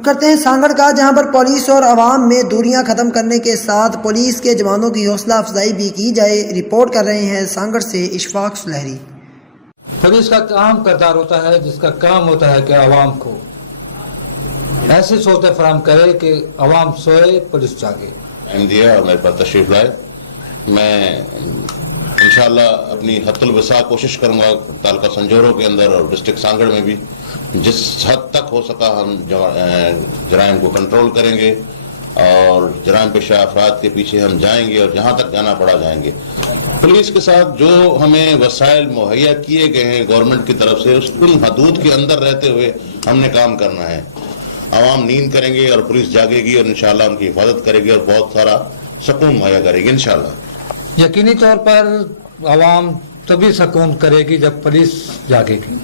رخ کرتے ہیں سانگڑ کا، جہاں پر پولیس اور عوام میں دوریاں ختم کرنے کے ساتھ پولیس کے جوانوں کی حوصلہ افزائی بھی کی جائے۔ رپورٹ کر رہے ہیں سانگڑ سے اشفاق سلہری۔ پولیس کا عام کردار ہوتا ہے جس کا کام ہوتا ہے کہ عوام کو ایسی سہولتیں فراہم کرے کہ عوام سوئے پولیس جاگے۔ دیا اور میرے پاس تشریف لائے، میں انشاءاللہ اپنی حد الوسع کوشش کروں گا تعلقہ سنجوروں کے اندر اور ڈسٹرکٹ سانگڑ میں بھی جس حد تک ہو سکا ہم جرائم کو کنٹرول کریں گے اور جرائم پیشہ افراد کے پیچھے ہم جائیں گے اور جہاں تک جانا پڑا جائیں گے۔ پولیس کے ساتھ جو ہمیں وسائل مہیا کیے گئے ہیں گورنمنٹ کی طرف سے، اس ان حدود کے اندر رہتے ہوئے ہم نے کام کرنا ہے۔ عوام نیند کریں گے اور پولیس جاگے گی اور انشاءاللہ ان کی حفاظت کرے گی اور بہت سارا سکون مہیا کرے گی انشاءاللہ۔ یقینی طور پر عوام تبھی سکون کرے گی جب پولیس جاگے گی۔